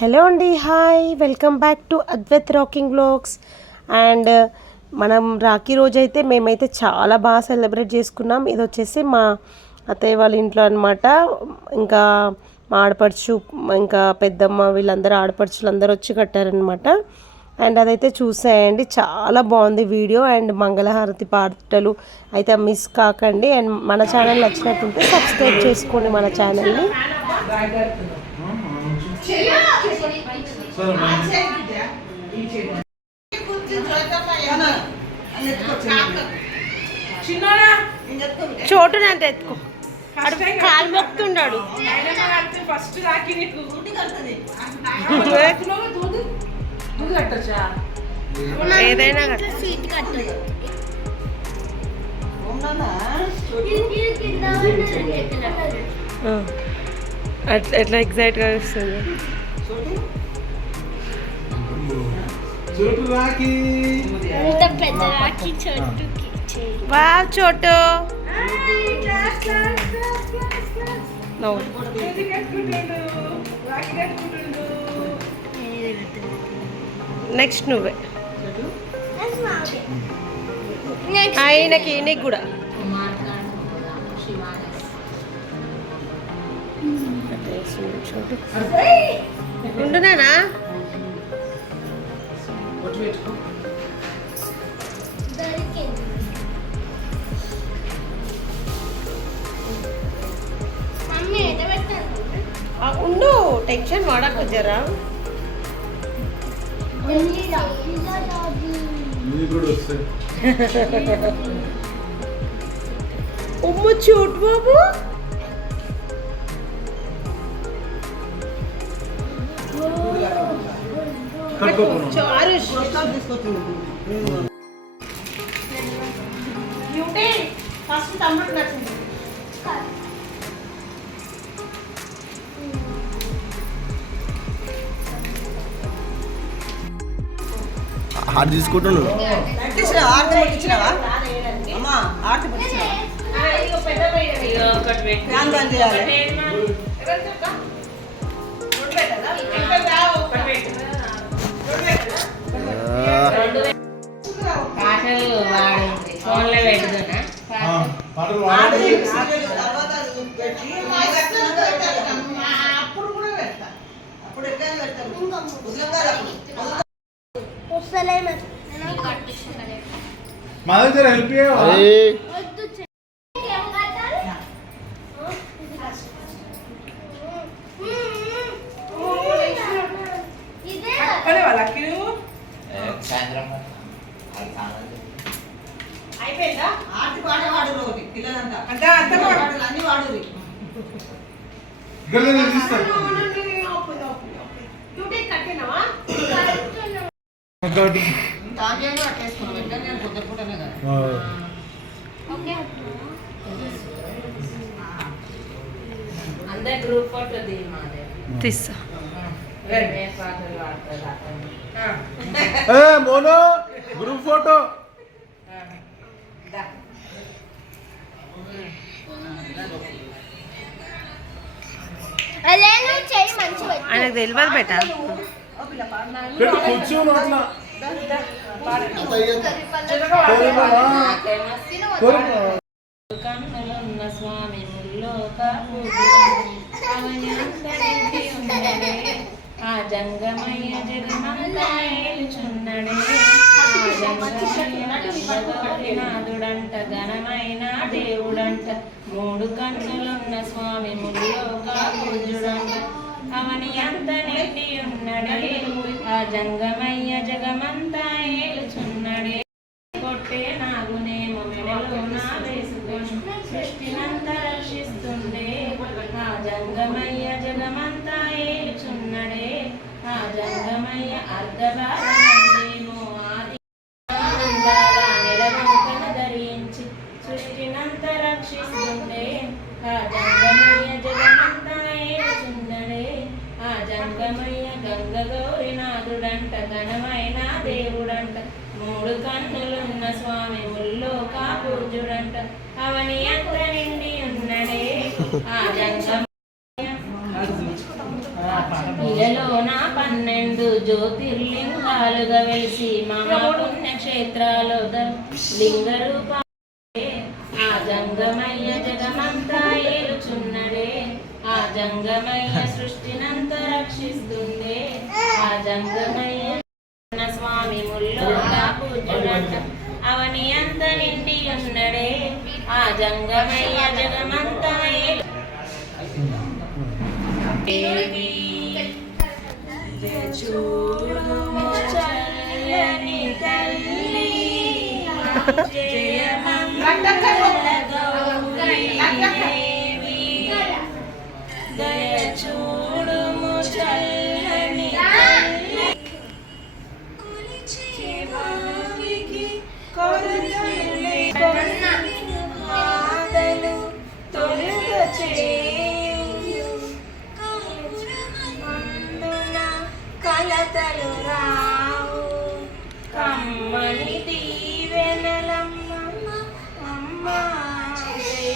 Hello అండి hi. Welcome back to Advaith rocking blogs and uh, మనం రాఖీ రోజైతే మేమైతే చాలా బాగా సెలబ్రేట్ చేసుకున్నాం. ఇది వచ్చేసి మా అత్తయ్య వాళ్ళ ఇంట్లో అనమాట ఇంకా మా ఆడపడుచు ఇంకా పెద్దమ్మ వీళ్ళందరూ ఆడపడుచులు అందరూ వచ్చి కట్టారనమాట అండ్ అదైతే చూసేయండి. చాలా బాగుంది వీడియో. అండ్ మంగళహారతి పాటలు అయితే మిస్ కాకండి. అండ్ మన ఛానల్ నచ్చినట్టుంటే సబ్స్క్రైబ్ చేసుకోండి మన ఛానల్ని. చోటు అంటే ఎత్తుకో. కాలు మొక్కుతుండాడు ఫస్ట్ రాకి నీకు. దూదు? కట్టొచ్చా? ఏదైనా కదా. అట్లా ఎట్లా ఎగ్జైట్గా వస్తుంది? వా చోటు. నెక్స్ట్ నువ్వే. ఆయనకి నీకు కూడా. ఆ, ఉండు టెన్షన్ వాడకు జరా ఉమ్మ చోటు బాబు. ఫస్ట్ తమ్ముడు నచ్చింది. హార్ట్ తీసుకుంటున్నాడు. పెట్టించినావా? మా దగ్గర హెల్ప్ చేయవా? పిల్లలంతా అంతా అంతా పాటలు అన్ని వాడు ఇక్కడ నేను తీస్తాను డ్యూటీ కట్టినావా ఒకటి తాజాగా కట్టేసుకున్నాం ఎట్లా నేను పొద్దు పూటనే కదా ఆ. ఓకే అందరు గ్రూప్ ఫోటో దిగి మాదే తీస్తా ఏ పాటలు వాడతారు అతను ఏ మోనో గ్రూప్ ఫోటో ఆయనకు తెలియదు బెట. కన్నులున్న స్వామి ముల్లోక ఆ జంగమయ్య జగమంతా ఏలుచున్నడే నాథుడంట ఘనమైన దేవుడంట. మూడు కంచులున్న స్వామి ముల్లోక అవని అంత నిండి ఉన్నడే ఆ జంగమయ్య జగమంతా ఏలుచున్నడే. కొట్టే నాగునేమో మెడలో నా వేసుకొని సృష్టినంత రక్షిస్తుండే. ఆ జంగమయ్య జగమంతా ఏలుచున్నడే. ఆ జంగమయ్య అర్ధభాగమందేమో ఆది ఆనందాల నెలవంకను ధరించి సృష్టినంత రక్షిస్తుండే ఆ జంగమయ్య జగమంతా ఏలుచున్నడే ఆ జంగమయ్య గంగ గౌరినాథుడంట దేవుడంట. మూడు కన్నులున్న స్వామి ఒళ్ళో కాపూజుడంట అవని అంత నిండి ఉన్నడే ఆ ఇలలో నా పన్నెండు జ్యోతిర్లింగాలుగా వెలిసి మహాపుణ్యక్షేత్రాలు లింగ రూప ఆ జంగమయ్య జగమంతా ఏలుచున్నడే ఆ జంగమయ్య సృష్టినంత రక్షిస్తుండే ఆ జంగమయ్య పూజుడంట అవని అంత నిండి ఉన్నడే ఆ జంగమయ్య జగమంతా ఏలు చల్లని తల్లి చూడుము చల్లని తల్లి చివారికి కొరతలే బాధలు తొలుగ చేయు అందున కలతలు రావు. కమ్మని దీవెనలమ్మ అమ్మ జయ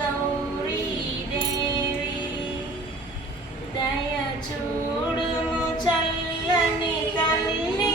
గౌరీ దేవి దయ చూడుము చల్లని తల్లి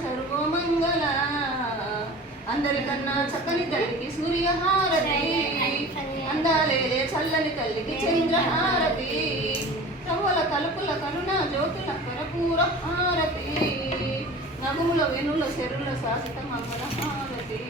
సర్వమంగళ అందరికన్నా చక్కని తల్లికి సూర్యహారతి అందాలే చల్లని తల్లికి చంద్రహారతి కవ్వల కలుపుల కరుణ జ్యోతుల కరపూర హారతి నగుముల వెనుల చెరుల శాశ్వత మంగళ హారతి